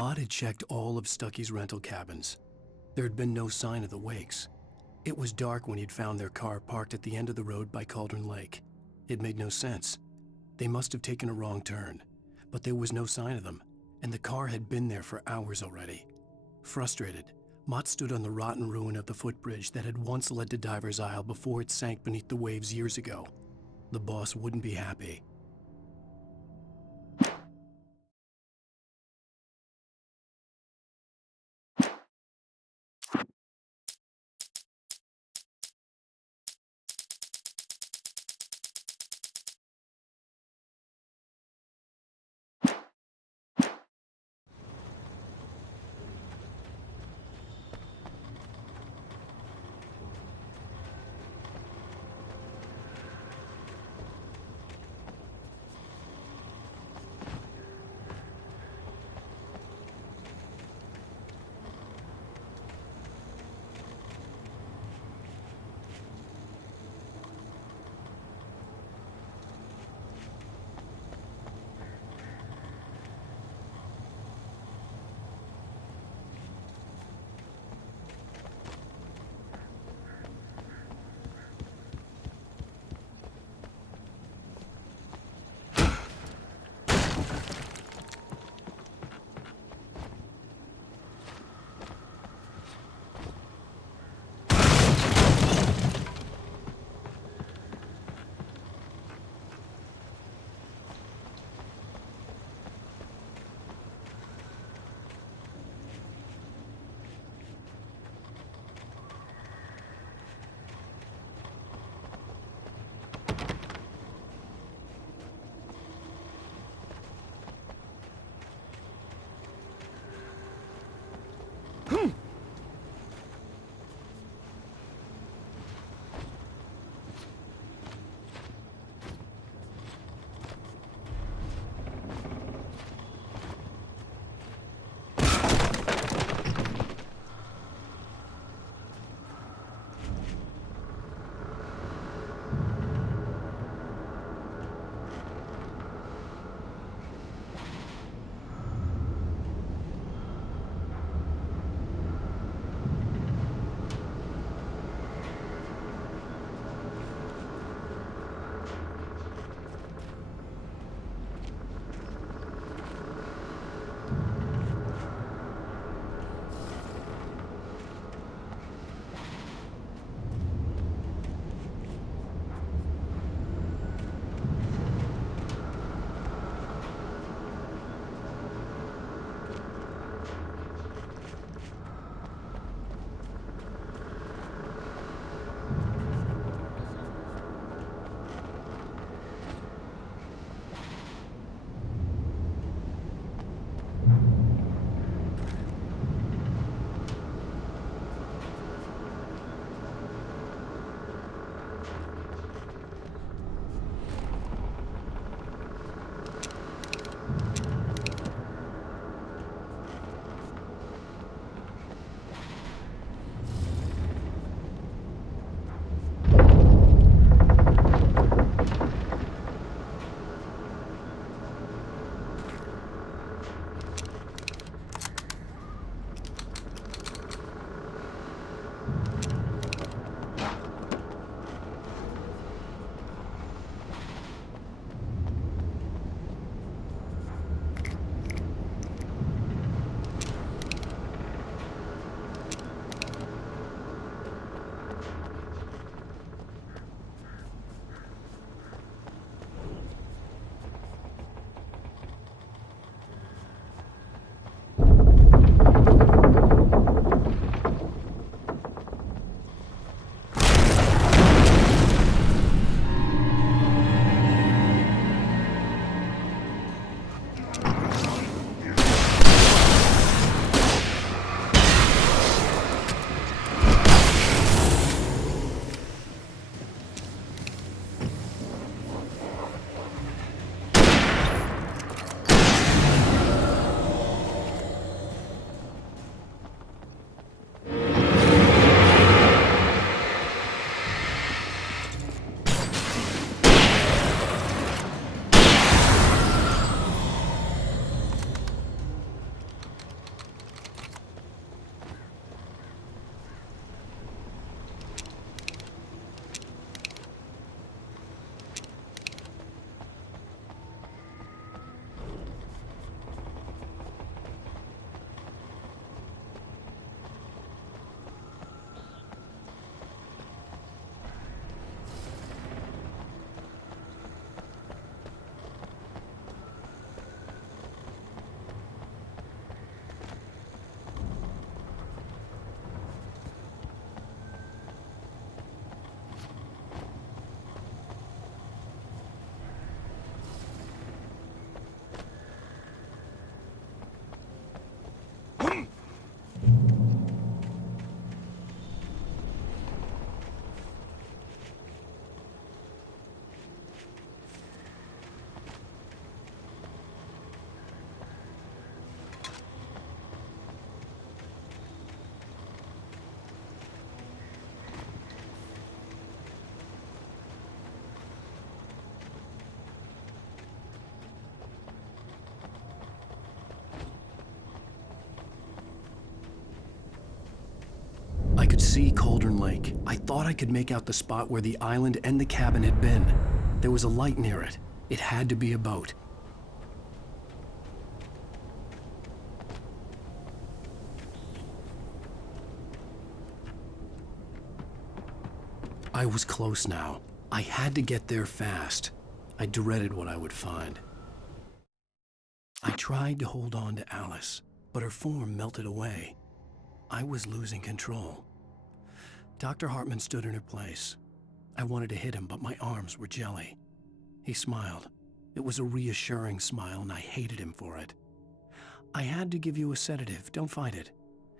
Mott had checked all of Stucky's rental cabins. There had been no sign of the Wakes. It was dark when he'd found their car parked at the end of the road by Cauldron Lake. It made no sense. They must have taken a wrong turn, but there was no sign of them, and the car had been there for hours already. Frustrated, Mott stood on the rotten ruin of the footbridge that had once led to Diver's Isle before it sank beneath the waves years ago. The boss wouldn't be happy. could see Cauldron Lake. I thought I could make out the spot where the island and the cabin had been. There was a light near it. It had to be a boat. I was close now. I had to get there fast. I dreaded what I would find. I tried to hold on to Alice, but her form melted away. I was losing control. Dr. Hartman stood in her place. I wanted to hit him, but my arms were jelly. He smiled. It was a reassuring smile, and I hated him for it. I had to give you a sedative. Don't fight it.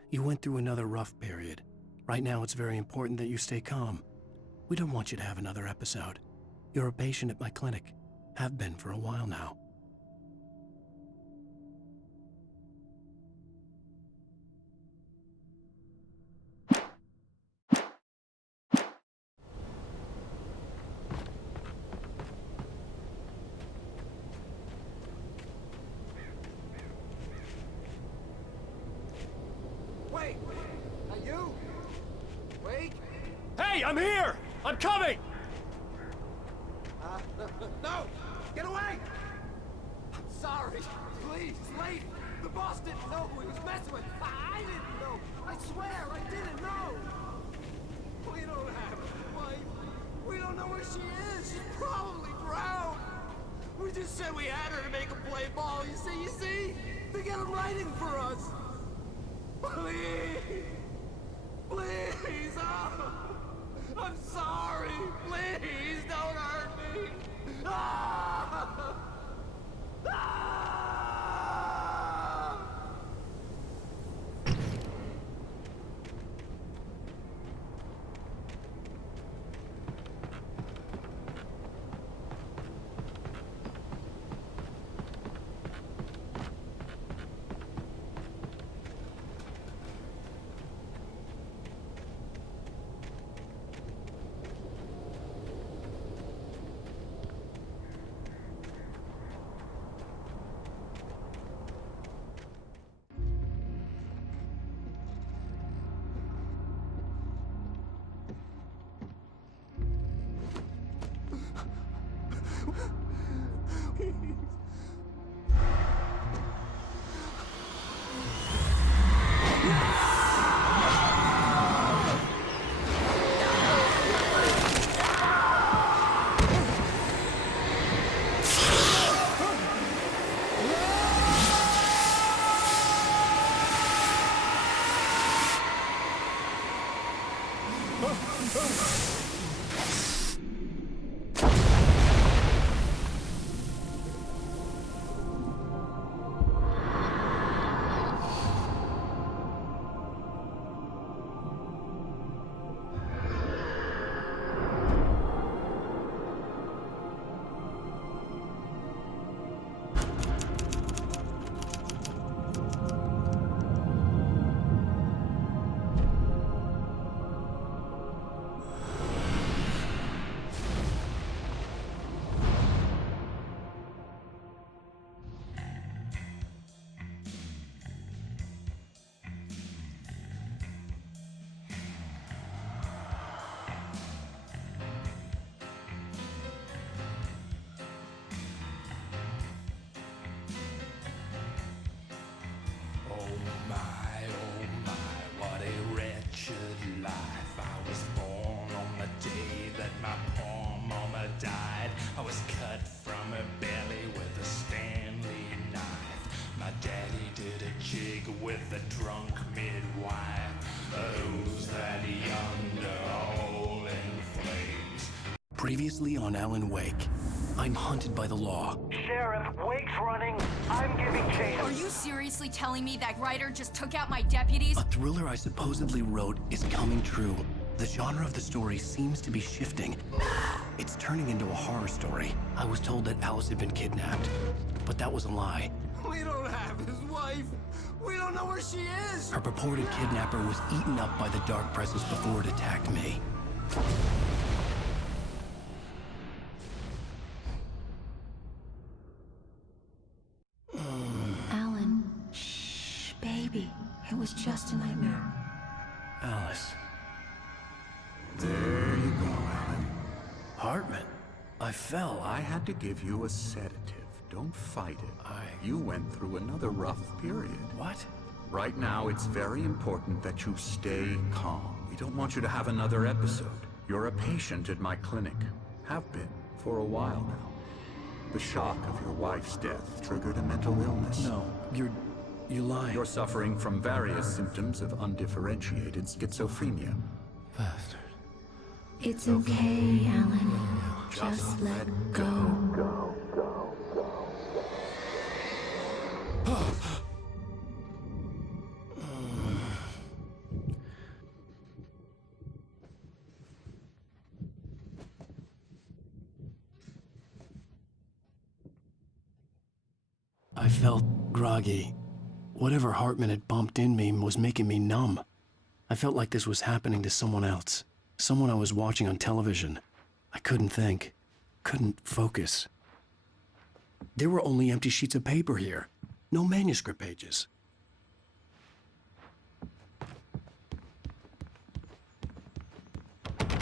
You went through another rough period. Right now, it's very important that you stay calm. We don't want you to have another episode. You're a patient at my clinic. Have been for a while now. Wait! Are you? Wait! Hey, I'm here! I'm coming! No! Get away! I'm sorry. Please, late. The boss didn't know who he was messing with. I didn't know. I swear, I didn't know. We don't have a wife. We don't know where she is. She's probably drowned. We just said we had her to make him play ball. You see? To get him writing for us. Please! Please! Oh, I'm sorry! Please don't hurt me! Ah! Ah! With the drunk midwife, who's that yonder hole in flames? Previously on Alan Wake, I'm hunted by the law. Sheriff, Wake's running. I'm giving chase. Are you seriously telling me that writer just took out my deputies? A thriller I supposedly wrote is coming true. The genre of the story seems to be shifting. It's turning into a horror story. I was told that Alice had been kidnapped, but that was a lie. We don't have his wife. We don't know where she is. Her purported kidnapper was eaten up by the dark presence before it attacked me. Alan, shh, baby. It was just a nightmare. Alice, I fell. I had to give you a sedative. Don't fight it. You went through another rough period. What? Right now, it's very important that you stay calm. We don't want you to have another episode. You're a patient at my clinic. Have been for a while now. The shock of your wife's death triggered a mental illness. No, you're lying. You're suffering from various symptoms of undifferentiated schizophrenia. Bastard. It's okay, Alan. Just let go. I felt groggy. Whatever Hartman had bumped in me was making me numb. I felt like this was happening to someone else. Someone I was watching on television. I couldn't think. Couldn't focus. There were only empty sheets of paper here. No manuscript pages.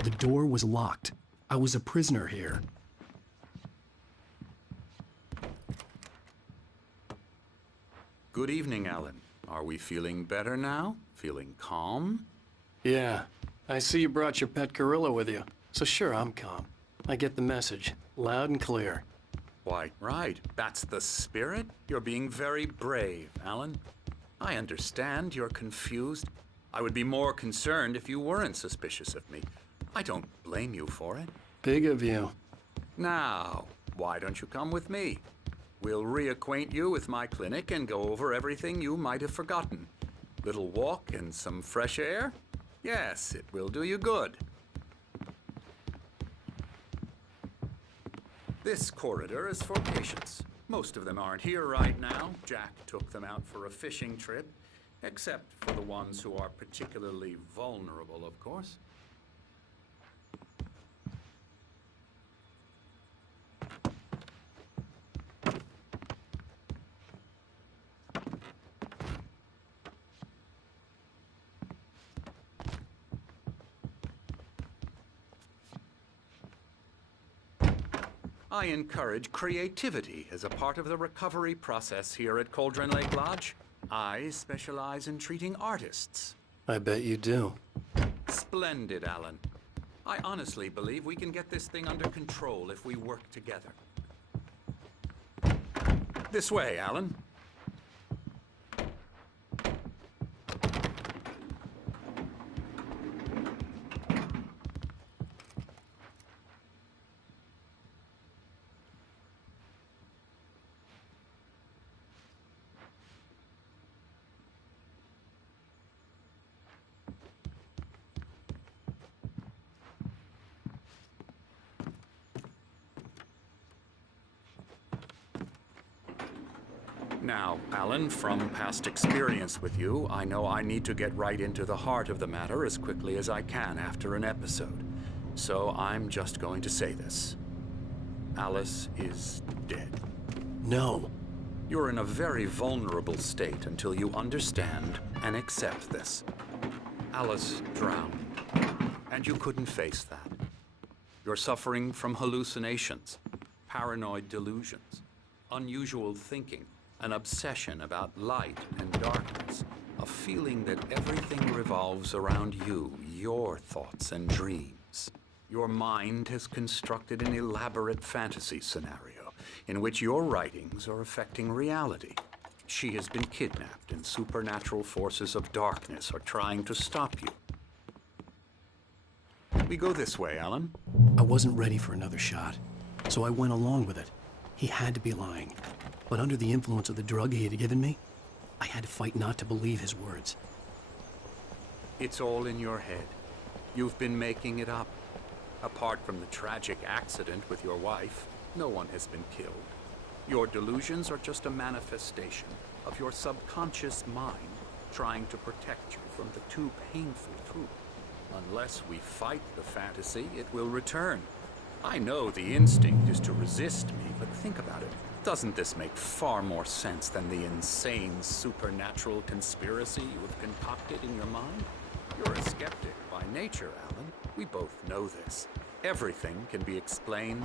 The door was locked. I was a prisoner here. Good evening, Alan. Are we feeling better now? Feeling calm? Yeah. I see you brought your pet gorilla with you. So sure, I'm calm. I get the message. Loud and clear. Why, right. That's the spirit. You're being very brave, Alan. I understand you're confused. I would be more concerned if you weren't suspicious of me. I don't blame you for it. Big of you. Now, why don't you come with me? We'll reacquaint you with my clinic and go over everything you might have forgotten. Little walk and some fresh air? Yes, it will do you good. This corridor is for patients. Most of them aren't here right now. Jack took them out for a fishing trip, except for the ones who are particularly vulnerable, of course. I encourage creativity as a part of the recovery process here at Cauldron Lake Lodge. I specialize in treating artists. I bet you do. Splendid, Alan. I honestly believe we can get this thing under control if we work together. This way, Alan. Now, Alan, from past experience with you, I know I need to get right into the heart of the matter as quickly as I can after an episode. So I'm just going to say this. Alice is dead. No. You're in a very vulnerable state until you understand and accept this. Alice drowned, and you couldn't face that. You're suffering from hallucinations, paranoid delusions, unusual thinking, an obsession about light and darkness, a feeling that everything revolves around you, your thoughts and dreams. Your mind has constructed an elaborate fantasy scenario in which your writings are affecting reality. She has been kidnapped and supernatural forces of darkness are trying to stop you. We go this way, Alan. I wasn't ready for another shot, so I went along with it. He had to be lying. But under the influence of the drug he had given me, I had to fight not to believe his words. It's all in your head. You've been making it up. Apart from the tragic accident with your wife, no one has been killed. Your delusions are just a manifestation of your subconscious mind trying to protect you from the too painful truth. Unless we fight the fantasy, it will return. I know the instinct is to resist me, but think about it. Doesn't this make far more sense than the insane supernatural conspiracy you have concocted in your mind? You're a skeptic by nature, Alan. We both know this. Everything can be explained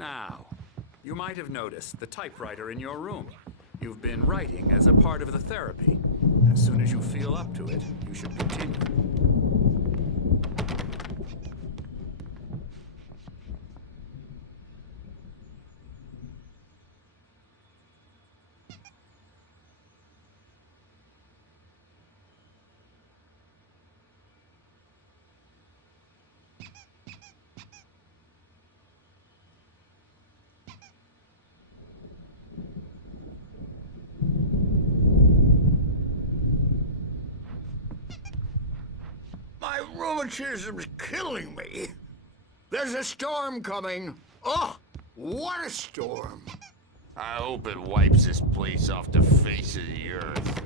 Now, you might have noticed the typewriter in your room. You've been writing as a part of the therapy. As soon as you feel up to it, you should continue. My rheumatism's killing me. There's a storm coming. Oh, what a storm. I hope it wipes this place off the face of the earth.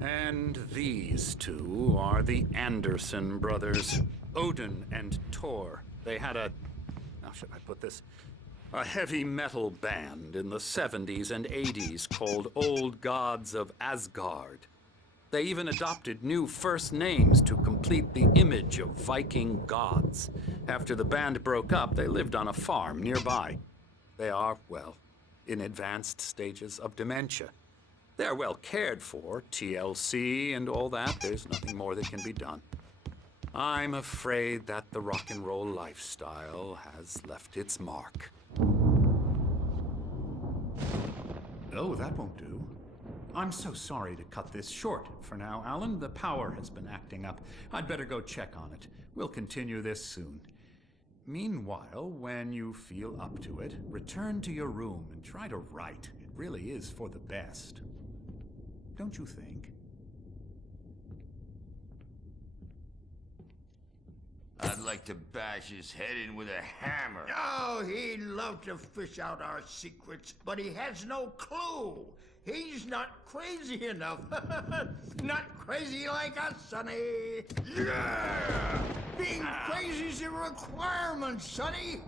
And these two are the Anderson brothers, Odin and Tor. They had how should I put this? A heavy metal band in the 70s and 80s called Old Gods of Asgard. They even adopted new first names to complete the image of Viking gods. After the band broke up, they lived on a farm nearby. They are, well, in advanced stages of dementia. They're well cared for, TLC and all that. There's nothing more that can be done. I'm afraid that the rock and roll lifestyle has left its mark. Oh, that won't do. I'm so sorry to cut this short for now, Alan. The power has been acting up. I'd better go check on it. We'll continue this soon. Meanwhile, when you feel up to it, return to your room and try to write. It really is for the best. Don't you think? I'd like to bash his head in with a hammer. Oh, he'd love to fish out our secrets, but he has no clue. He's not crazy enough. Not crazy like us, Sonny. Yeah! Being crazy's a requirement, Sonny.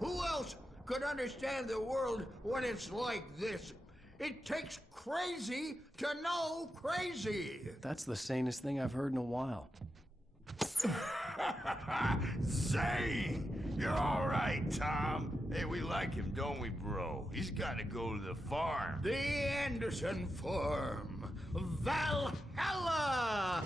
Who else could understand the world when it's like this? It takes crazy to know crazy. That's the sanest thing I've heard in a while. Zane! You're all right, Tom. Hey, we like him, don't we, bro? He's got to go to the farm. The Anderson farm. Valhalla!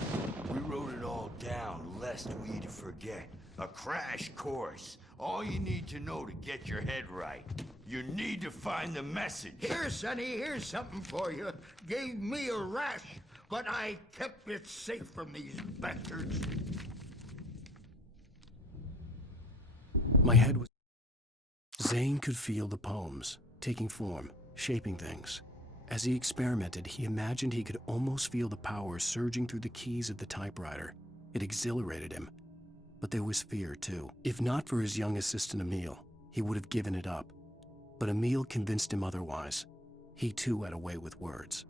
We wrote it all down, lest we forget. A crash course. All you need to know to get your head right. You need to find the message. Here, Sonny, here's something for you. Gave me a rash, but I kept it safe from these bastards. My head was... Zane could feel the poems, taking form, shaping things. As he experimented, he imagined he could almost feel the power surging through the keys of the typewriter. It exhilarated him. But there was fear, too. If not for his young assistant Emil, he would have given it up. But Emil convinced him otherwise. He too had a way with words.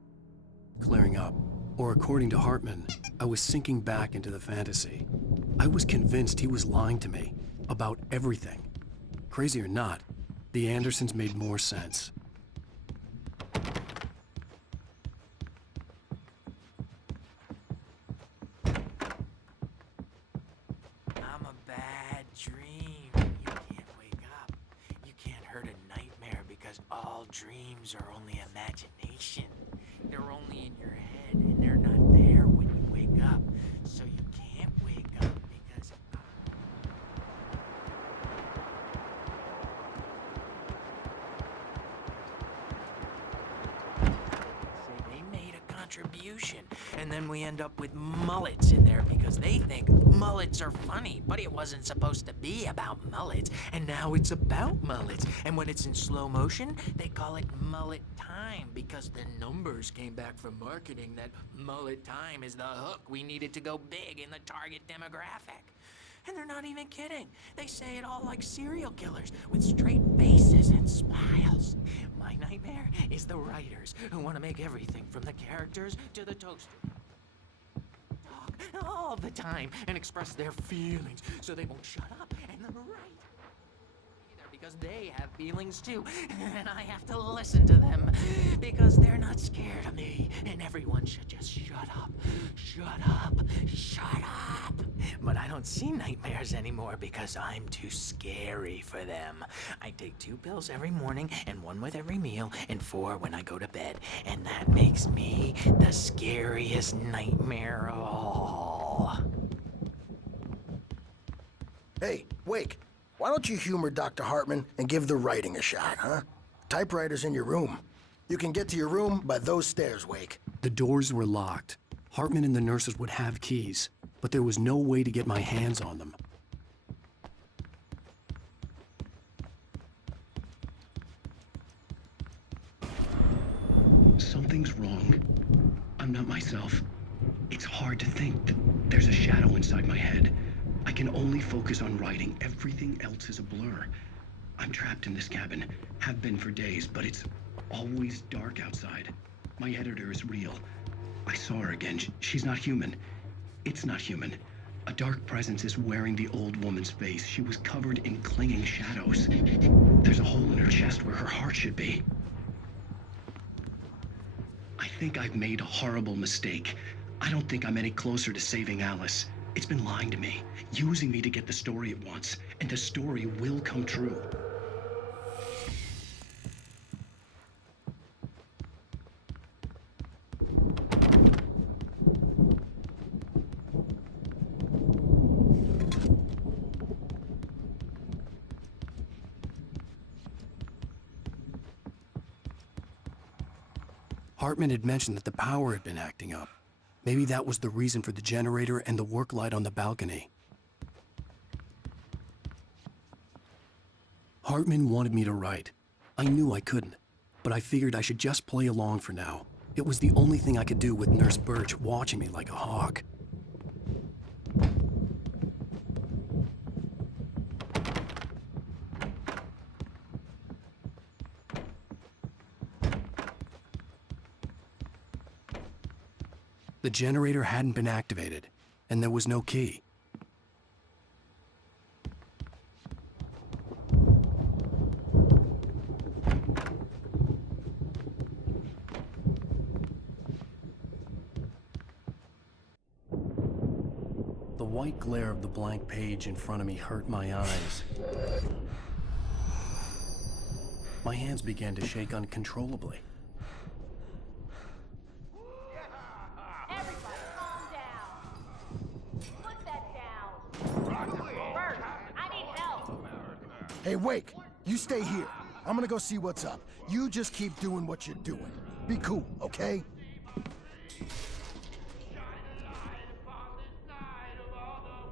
Clearing up, or according to Hartman, I was sinking back into the fantasy. I was convinced he was lying to me about everything. Crazy or not, the Andersons made more sense. I'm a bad dream. You can't wake up. You can't hurt a nightmare because all dreams are only imagination. They're only in your head and they're not there when you wake up. So you can't wake up because... They made a contribution, and then we end up with mullets in there because they think mullets are funny, but it wasn't supposed to be about mullets, and now it's about mullets. And when it's in slow motion, they call it mullet time because the numbers came back from marketing that mullet time is the hook we needed to go big in the target demographic. And they're not even kidding. They say it all like serial killers with straight faces and smiles. My nightmare is the writers who want to make everything from the characters to the toaster talk all the time and express their feelings so they won't shut up and then write. because they have feelings too, and I have to listen to them because they're not scared of me, and everyone should just shut up. Shut up. Shut up. But I don't see nightmares anymore because I'm too scary for them. I take 2 pills every morning and 1 with every meal and 4 when I go to bed, and that makes me the scariest nightmare of all. Hey, Wake, why don't you humor Dr. Hartman and give the writing a shot, huh? Typewriter's in your room. You can get to your room by those stairs, Wake. The doors were locked. Hartman and the nurses would have keys, but there was no way to get my hands on them. Something's wrong. I'm not myself. It's hard to think. There's a shadow inside my head. I can only focus on writing. Everything else is a blur. I'm trapped in this cabin. Have been for days, but it's always dark outside. My editor is real. I saw her again. She's not human. It's not human. A dark presence is wearing the old woman's face. She was covered in clinging shadows. There's a hole in her chest where her heart should be. I think I've made a horrible mistake. I don't think I'm any closer to saving Alice. It's been lying to me, using me to get the story it wants, and the story will come true. Hartman had mentioned that the power had been acting up. Maybe that was the reason for the generator and the work light on the balcony. Hartman wanted me to write. I knew I couldn't, but I figured I should just play along for now. It was the only thing I could do with Nurse Birch watching me like a hawk. The generator hadn't been activated, and there was no key. The white glare of the blank page in front of me hurt my eyes. My hands began to shake uncontrollably. Hey, Wake, you stay here. I'm gonna go see what's up. You just keep doing what you're doing. Be cool, okay?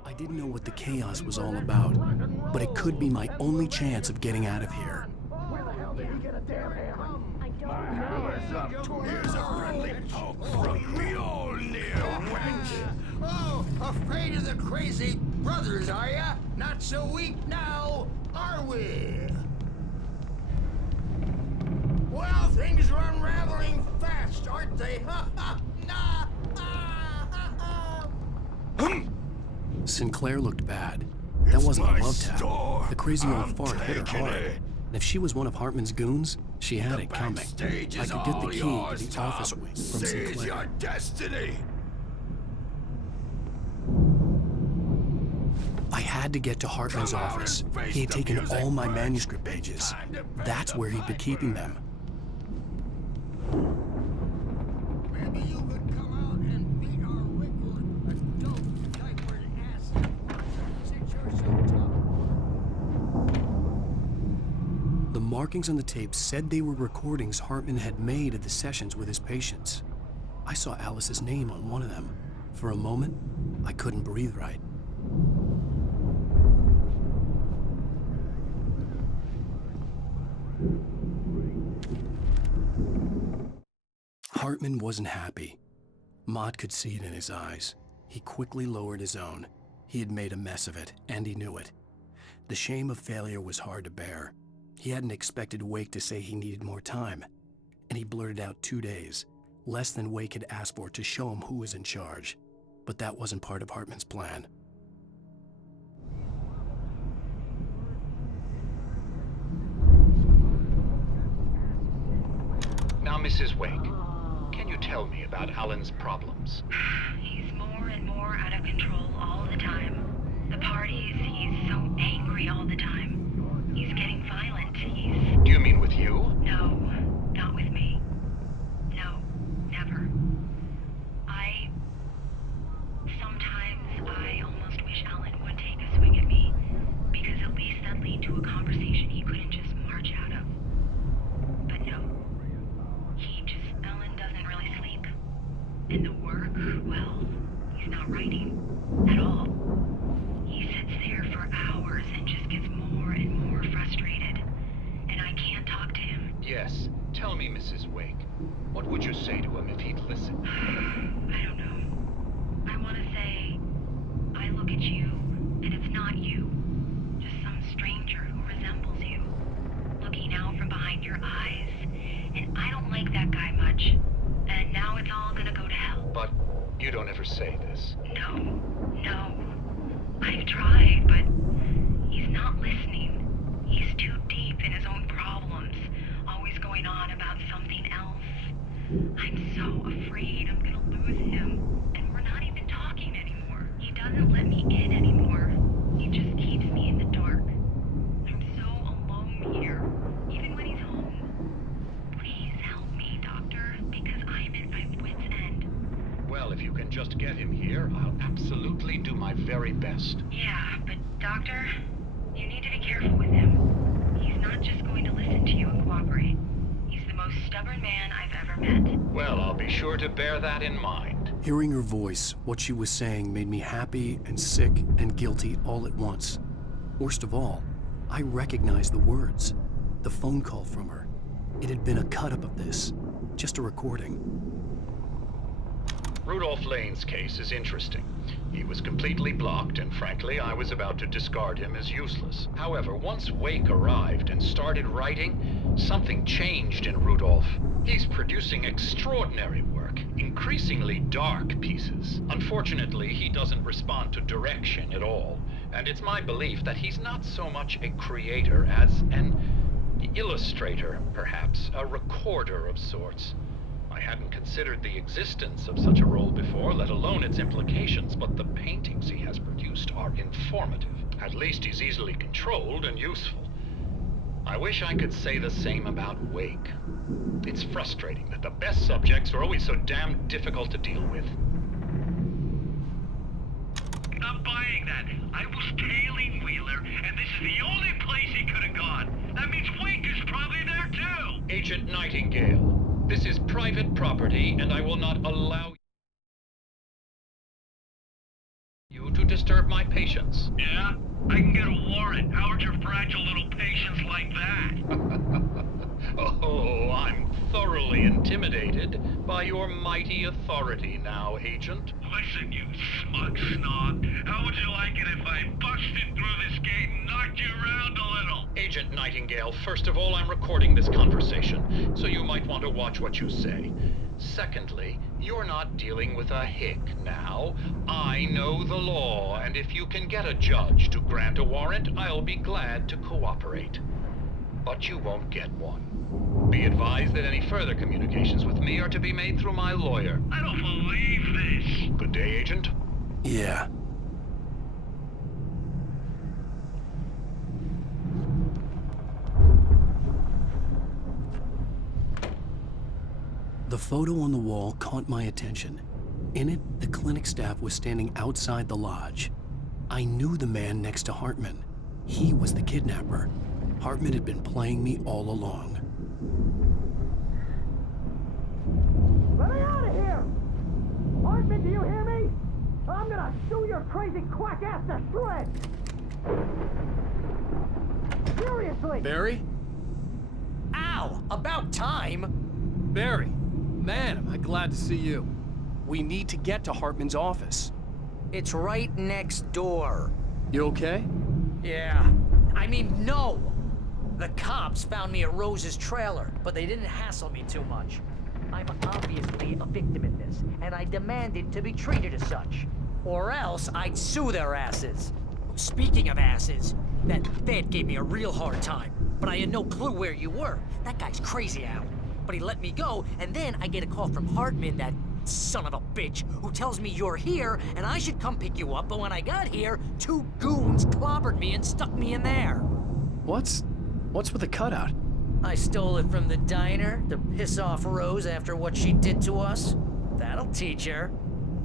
I didn't know what the chaos was all about, but it could be my only chance of getting out of here. Where the hell did he get a damn hammer? I don't know. Here's a friendly poke from Mjolnir, wench. Oh, afraid of the crazy brothers, are ya? Not so weak now, are we? Well, things are unraveling fast, aren't they? Ha ha! Nah! Sinclair looked bad. That wasn't a love tap. The crazy old fart hit her hard. And if she was one of Hartman's goons, she had it coming. I could get the key to the office wing from Sinclair. Your destiny. I had to get to Hartman's office. He had taken all my manuscript pages. That's where he'd been keeping them. Maybe you could come out and beat our wrinkled adult diapered ass since you're so tough. The markings on the tape said they were recordings Hartman had made of the sessions with his patients. I saw Alice's name on one of them. For a moment, I couldn't breathe right. Hartman wasn't happy. Mott could see it in his eyes. He quickly lowered his own. He had made a mess of it, and he knew it. The shame of failure was hard to bear. He hadn't expected Wake to say he needed more time, and he blurted out 2 days, less than Wake had asked for to show him who was in charge. But that wasn't part of Hartman's plan. Mrs. Wake, can you tell me about Alan's problems? He's more and more out of control all the time. The parties, he's so angry all the time. He's getting violent. Do you mean with you? No, not with me. No, never. Sometimes I almost wish Alan would take a swing at me, because at least that'd lead to a conversation he couldn't just march out of. But no. Alan doesn't really sleep. And the work, well, he's not writing at all. He sits there for hours and just gets more and more frustrated. And I can't talk to him. Yes. Tell me, Mrs. Wake. What would you say to him if he'd listen? I don't know. I want to say, I look at you, and it's not you. Just some stranger who resembles you. Looking out from behind your eyes. And I don't like that guy much. And now it's all gonna go to hell. But you don't ever say this. No. I've tried, but he's not listening. He's too deep in his own problems, always going on about something else. I'm so afraid I'm gonna lose him, and we're not even talking anymore. He doesn't let me in anymore. He just keeps me in the dark. I'm so alone here, even when he's home. Please help me, Doctor, because I'm at my wit's end. Well, if you can just get him here, I'll absolutely do my very best. Yeah, but Doctor, you need to be careful with him. He's not just going to listen to you and cooperate. He's the most stubborn man I've ever met. Well, I'll be sure to bear that in mind. Hearing her voice, what she was saying made me happy and sick and guilty all at once. Worst of all, I recognized the words. The phone call from her. It had been a cut-up of this. Just a recording. Rudolph Lane's case is interesting. He was completely blocked, and frankly, I was about to discard him as useless. However, once Wake arrived and started writing, something changed in Rudolph. He's producing extraordinary work, increasingly dark pieces. Unfortunately, he doesn't respond to direction at all, and it's my belief that he's not so much a creator as an illustrator, perhaps, a recorder of sorts. I hadn't considered the existence of such a role before, let alone its implications, but the paintings he has produced are informative. At least he's easily controlled and useful. I wish I could say the same about Wake. It's frustrating that the best subjects are always so damn difficult to deal with. Not buying that. I was tailing Wheeler, and this is the only place he could have gone. That means Wake is probably there too! Agent Nightingale. This is private property, and I will not allow you to disturb my patients. Yeah? I can get a warrant. How would your fragile little patients like that? Oh, I'm thoroughly intimidated by your mighty authority now, Agent. Listen, you smug snob. How would you like it if I busted through this gate and knocked you around a little? Agent Nightingale, first of all, I'm recording this conversation, so you might want to watch what you say. Secondly, you're not dealing with a hick now. I know the law, and if you can get a judge to grant a warrant, I'll be glad to cooperate. But you won't get one. Be advised that any further communications with me are to be made through my lawyer. I don't believe this. Good day, Agent. Yeah. The photo on the wall caught my attention. In it, the clinic staff was standing outside the lodge. I knew the man next to Hartman. He was the kidnapper. Hartman had been playing me all along. Let me out of here! Hartman, do you hear me? I'm gonna chew your crazy quack ass to shreds! Seriously! Barry? Ow! About time! Barry, man, am I glad to see you. We need to get to Hartman's office. It's right next door. You okay? Yeah. I mean, no! The cops found me at Rose's trailer, but they didn't hassle me too much. I'm obviously a victim in this, and I demanded to be treated as such. Or else I'd sue their asses. Speaking of asses, that Fed gave me a real hard time, but I had no clue where you were. That guy's crazy, Al. but he let me go, and then I get a call from Hartman, that son of a bitch, who tells me you're here and I should come pick you up, but when I got here, 2 goons clobbered me and stuck me in there. What's with the cutout? I stole it from the diner to piss off Rose after what she did to us. That'll teach her.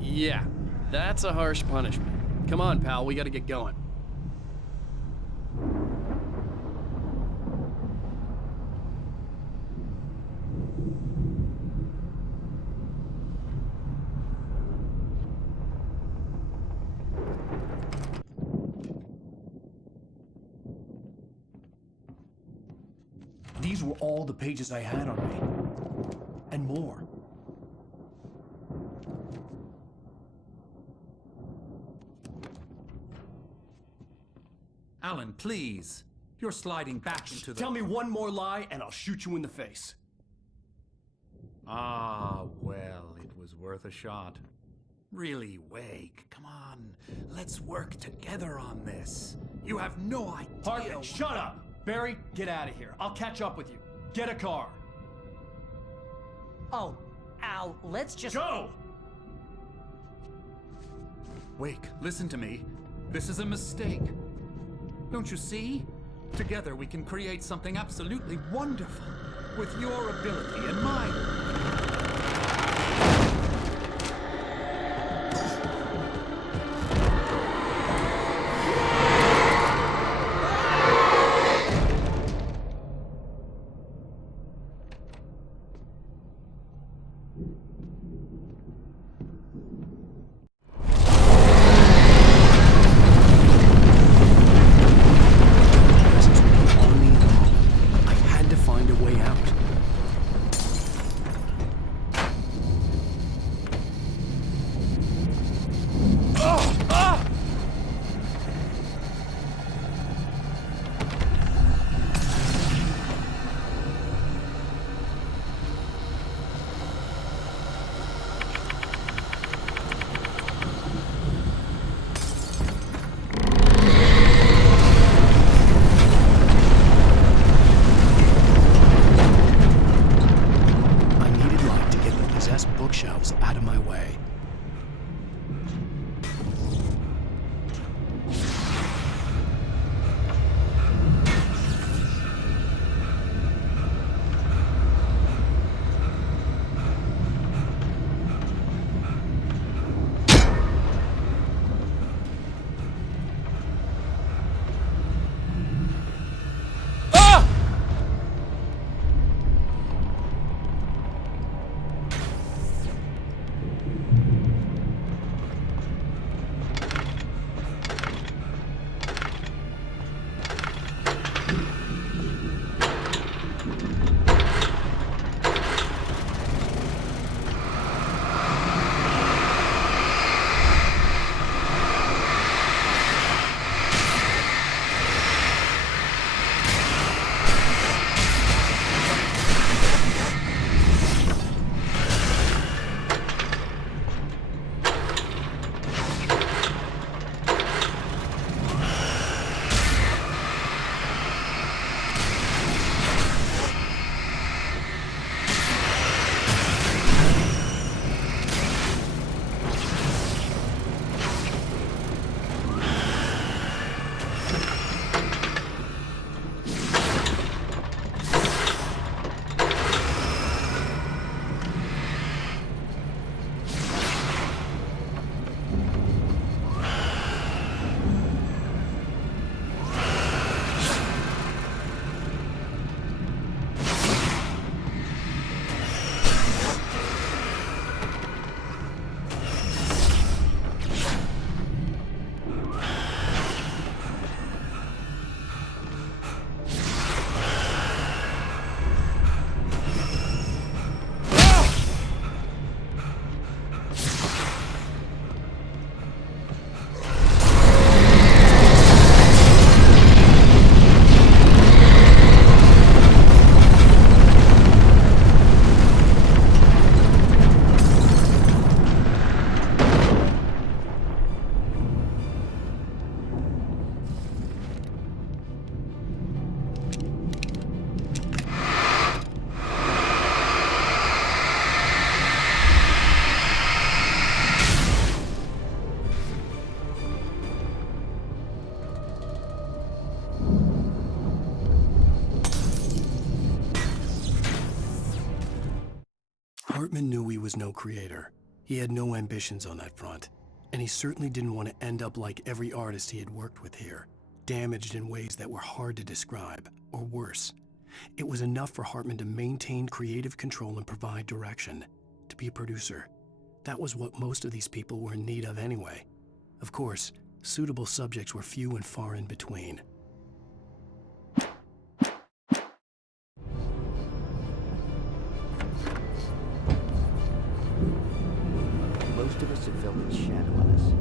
Yeah, that's a harsh punishment. Come on, pal, we gotta get going. These were all the pages I had on me. And more. Alan, please. You're sliding back into the... Tell me one more lie and I'll shoot you in the face. Ah, well, it was worth a shot. Really, Wake, come on. Let's work together on this. You have no idea... Hartman, shut up! Barry, get out of here. I'll catch up with you. Get a car. Oh, Al, let's just... Go! Wake, listen to me. This is a mistake. Don't you see? Together we can create something absolutely wonderful. With your ability and mine. Hartman knew he was no creator. He had no ambitions on that front. And he certainly didn't want to end up like every artist he had worked with here, damaged in ways that were hard to describe, or worse. It was enough for Hartman to maintain creative control and provide direction, to be a producer. That was what most of these people were in need of anyway. Of course, suitable subjects were few and far in between. Most of us have felt its shadow on us.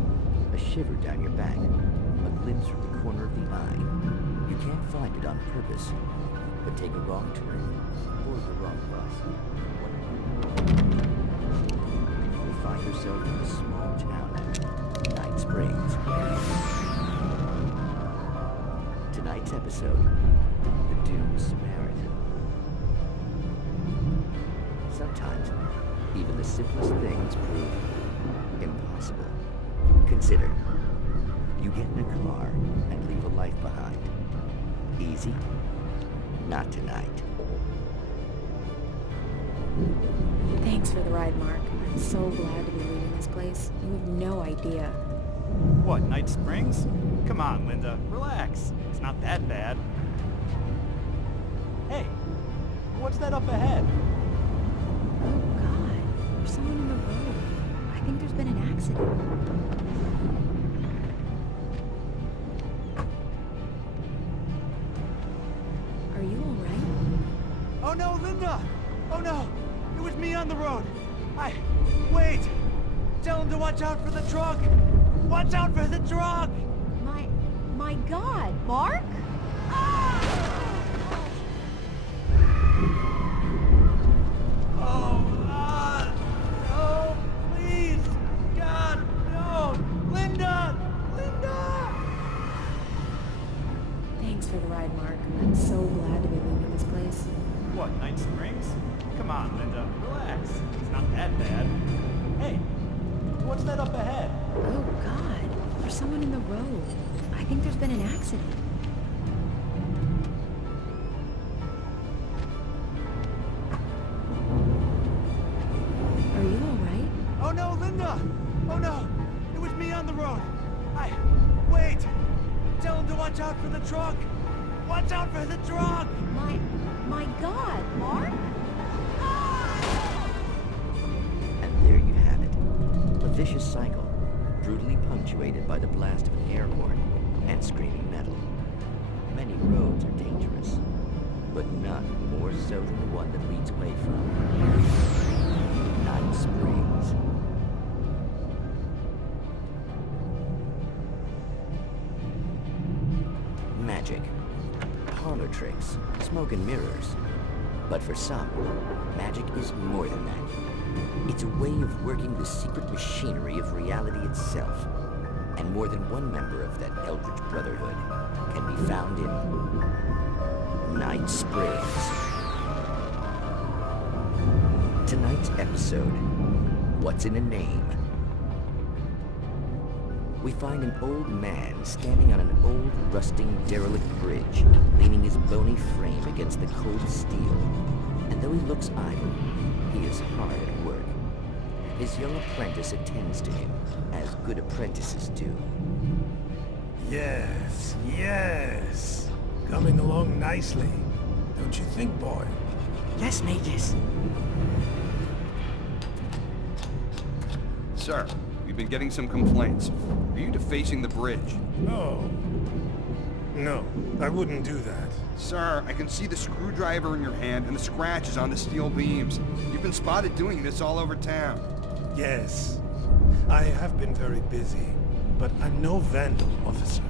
A shiver down your back, a glimpse from the corner of the eye. You can't find it on purpose, but take a wrong turn, or the wrong bus. You'll find yourself in a small town, Night Springs. Tonight's episode, The Doomed Samaritan. Sometimes, even the simplest things prove impossible. Consider, you get in a car and leave a life behind. Easy? Not tonight. Thanks for the ride, Mark. I'm so glad to be leaving this place. You have no idea. What, Night Springs? Come on, Linda, relax. It's not that bad. Hey, what's that up ahead? Oh, God. There's someone in the road. I think there's been an accident. Are you all right? Oh no, Linda! Oh no! It was me on the road! Wait! Tell him to watch out for the truck! Watch out for the truck! My God, Mark? No, please! God, no! Linda! Linda! Thanks for the ride, Mark. I'm so glad to be leaving this place. What, Night Springs? Come on, Linda, relax. It's not that bad. Hey, what's that up ahead? Oh, God. There's someone in the road. I think there's been an accident. Are you all right? Oh no, Linda! Oh no! It was me on the road! Wait! Tell him to watch out for the truck! Watch out for the truck! My God, Mark? And there you have it. A vicious cycle, brutally punctuated by the blast of an air horn and screaming metal. Many roads are dangerous, but none more so than the one that leads away from Night Springs. Magic, parlor tricks, smoke and mirrors. But for some, magic is more than that. It's a way of working the secret machinery of reality itself. And more than one member of that Eldritch Brotherhood can be found in Night Springs. Tonight's episode, What's in a Name? We find an old man standing on an old, rusting, derelict bridge, leaning his bony frame against the cold steel. And though he looks idle, he is hard at work. His young apprentice attends to him, as good apprentices do. Yes, yes. Coming along nicely. Don't you think, boy? Yes, Magus. Sir, we've been getting some complaints. Are you defacing the bridge? Oh. No, I wouldn't do that. Sir, I can see the screwdriver in your hand and the scratches on the steel beams. You've been spotted doing this all over town. Yes, I have been very busy, but I'm no vandal, officer.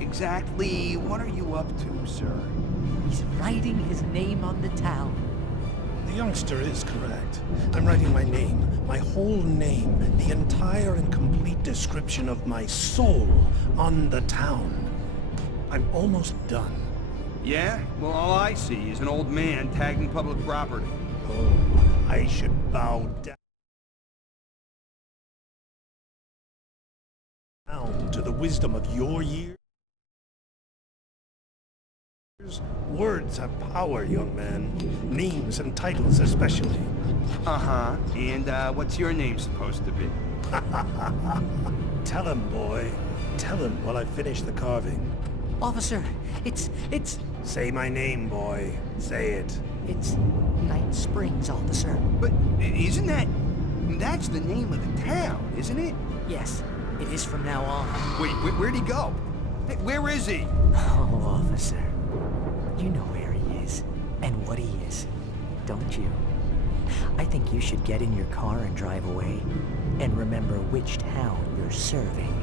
Exactly what are you up to, sir? He's writing his name on the town. The youngster is correct. I'm writing my name, my whole name, the entire and complete description of my soul on the town. I'm almost done. Yeah? Well, all I see is an old man tagging public property. Oh, I should bow down to the wisdom of your years. Words have power, young man. Names and titles especially. Uh-huh. And, what's your name supposed to be? Tell him, boy. Tell him while I finish the carving. Officer, it's... Say my name, boy. Say it. It's Night Springs, officer. But isn't that... That's the name of the town, isn't it? Yes, it is from now on. Wait, where'd he go? Hey, where is he? Oh, officer. You know where he is, and what he is, don't you? I think you should get in your car and drive away, and remember which town you're serving.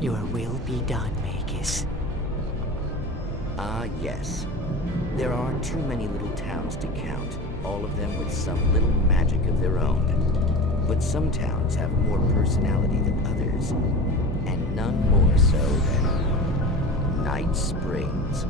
Your will be done, Magus. Ah, yes. There are too many little towns to count, all of them with some little magic of their own. But some towns have more personality than others, and none more so than Night Springs.